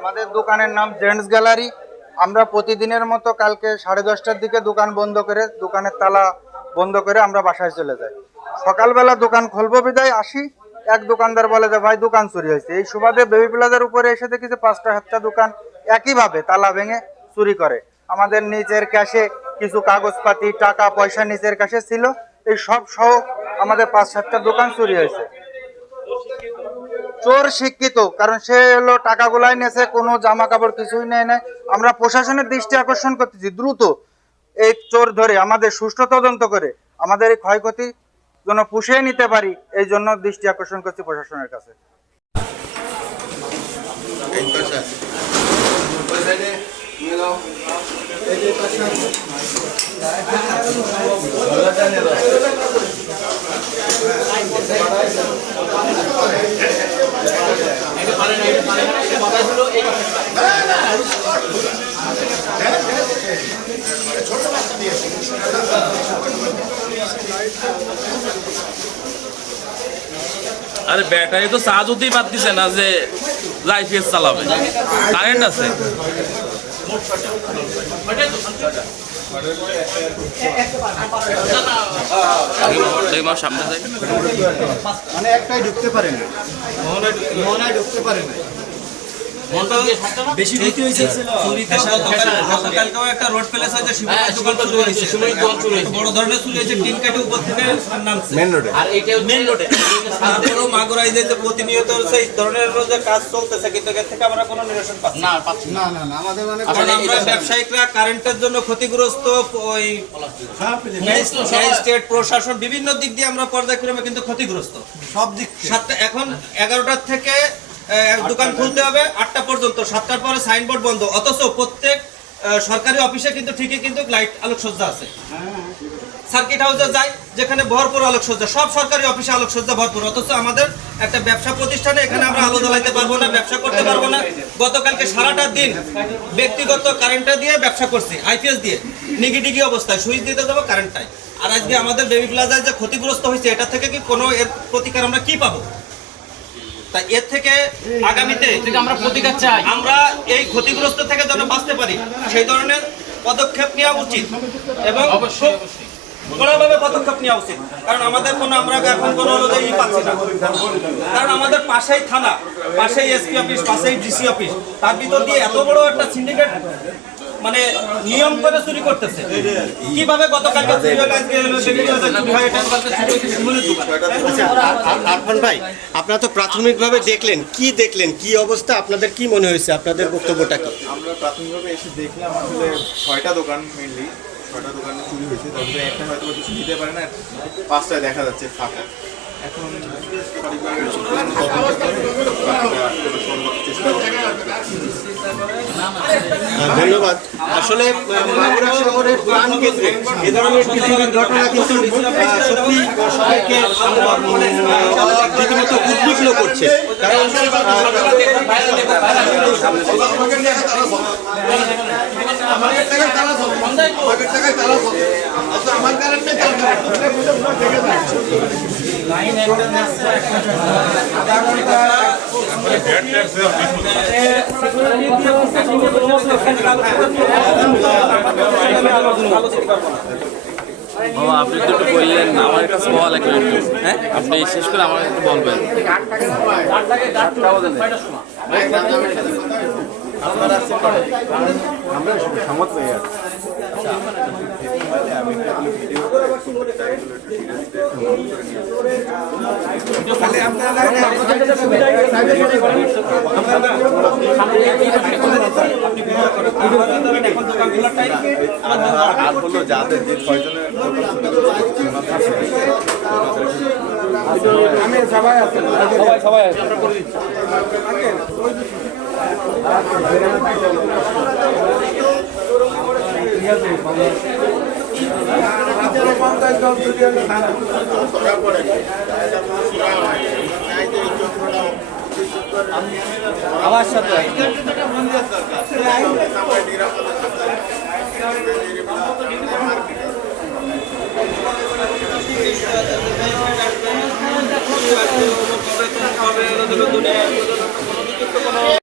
আমাদের দোকানের নাম জেন্টস গ্যালারি। আমরা প্রতিদিনের মতো কালকে 10:30টার দিকে দোকান বন্ধ করে, দোকানের তালা বন্ধ করে আমরা বাসায় চলে যাই। সকালবেলা দোকান খুলবো বিদায় আসি, এক দোকানদার বলে যে ভাই দোকান চুরি হয়েছে। এই সুবাদে বেবি প্লাজার উপরে এসে দেখি যে 5টা-7টা দোকান একইভাবে তালা ভেঙে চুরি করে। আমাদের নিচের ক্যাশে কিছু কাগজপাতি, টাকা পয়সা নিচের ক্যাশে ছিল, এই সব সহ আমাদের 5-7টা দোকান চুরি হয়েছে। চোর শিক্ষিত, কারণ সে হলো টাকাগুলাই নেছে, কোনো জামা কাপড় কিছুই নেয় নাই। আমরা প্রশাসনের দৃষ্টি আকর্ষণ করতেছি দ্রুত এই চোর ধরে আমাদের সুষ্ঠু তদন্ত করে আমাদের এই ক্ষয়ক্ষতি যেন পুষিয়ে নিতে পারি, এই জন্য দৃষ্টি আকর্ষণ করছি প্রশাসনের কাছে। আরে ব্যাটারি তো চার্জ হতেই পারতেছে না যে লাইফেস চালাবে, কারেন্ট আছে। সামনে যাই মানে একটাই ঢুকতে পারে না, মোহনায় ঢুকতে পারে না। বেশি ক্ষতি হয়েছে। গতকালকেও একটা রোড প্লেস আছে, দোকান চুরি হয়েছে, বড় ধরনের চুরি হয়েছে, টিন কাটে উপর থেকে নামছে মেন রোডে। আর এইটা মেন রোডে তারপরেও মাগুরাই যেতে প্রতিনিয়ত হচ্ছে এই ধরনের যে কাজ চলতেছে, কিন্তু এর থেকে আমরা কোনো নিরসন পাচ্ছি না। আমাদের মানে আমরা ব্যবসায়িকরা কারেন্টের জন্য ক্ষতিগ্রস্ত, ওই স্টেট প্রশাসন বিভিন্ন দিক দিয়ে আমরা পর্যায়ক্রমে কিন্তু ক্ষতিগ্রস্ত সব দিক। এখন 11টার থেকে দোকান খুলতে হবে 8টা পর্যন্ত, 7টার পরে সাইনবোর্ড বন্ধ, অথচ প্রত্যেক সরকারি অফিসে কিন্তু ঠিকই কিন্তু লাইট আলোকসজ্জা আছে। সার্কিট হাউসে যাই, যেখানে ভরপুর আলোকসজ্জা, সব সরকারি অফিসে আলোকসজ্জা ভরপুর, অথচ আমাদের একটা ব্যবসা প্রতিষ্ঠানে এখানে আমরা আলো জ্বালাইতে পারবো না, ব্যবসা করতে পারবো না। গতকালকে সারাটা দিন ব্যক্তিগত কারেন্টটা দিয়ে ব্যবসা করছি, আইপিএস দিয়ে নিগিডিগি অবস্থায়, সুইচ দিতে যাবো কারেন্টটাই। আর আজকে আমাদের বেবি প্লাজায় যে ক্ষতিগ্রস্ত হয়েছে, এটা থেকে কি কোনো এর প্রতিকার আমরা কি পাবো? তাই এর থেকে আগামীতে আমরা প্রতিকার চাই, আমরা এই ক্ষতিগ্রস্ত থেকে যেন বাঁচতে পারি সেই ধরনের পদক্ষেপ নেওয়া উচিত এবং অবশ্যই কড়াভাবে পদক্ষেপ নেওয়া উচিত। কারণ আমাদের কোনো আমরা এখন কোনো অনুযায়ী পাচ্ছি না, কারণ আমাদের পাশেই থানা, পাশেই এসপি অফিস, পাশেই ডিসি অফিস, তার ভিতর দিয়ে এত বড় একটা সিন্ডিকেট মানে নিয়ম করে চুরি করতেছে। কিভাবে গতকালকে চুরি হলো, আজকে চুরি হয়, এটা আরফান ভাই, আপনারা তো প্রাথমিকভাবে দেখলেন, কি অবস্থা, আপনাদের কি মনে হয়েছে, আপনাদের বক্তব্যটা কি? আমরা প্রাথমিকভাবে এসে দেখলাম আসলে 6টা দোকান, মেনলি 6টা দোকানে চুরি হয়েছে, তারপরে একটা হয়তো কিছু নিতে পারে না, 5টায় দেখা যাচ্ছে ফাঁকা। এখন ধন্যবাদ। আসলে মাগুরা শহরের প্রাণ কেন্দ্রে এ ধরনের পৃথিবীর ঘটনা কিন্তু সত্যি সবাইকে রীতিমতো উদ্বিগ্ন করছে। কারণ বাবা আপনি তো একটু বললেন না, আমার একটা স্মল লাগবে একটু। হ্যাঁ, আপনি শেষ করে আমার একটু বলবেন। আমরা সমত পেয়ে যাচ্ছি। আর হলো যাদের যে 6জনের সবাই আছে, সবাই আছে, আমরা করে দিচ্ছি। আমার সাথে দুনিয়া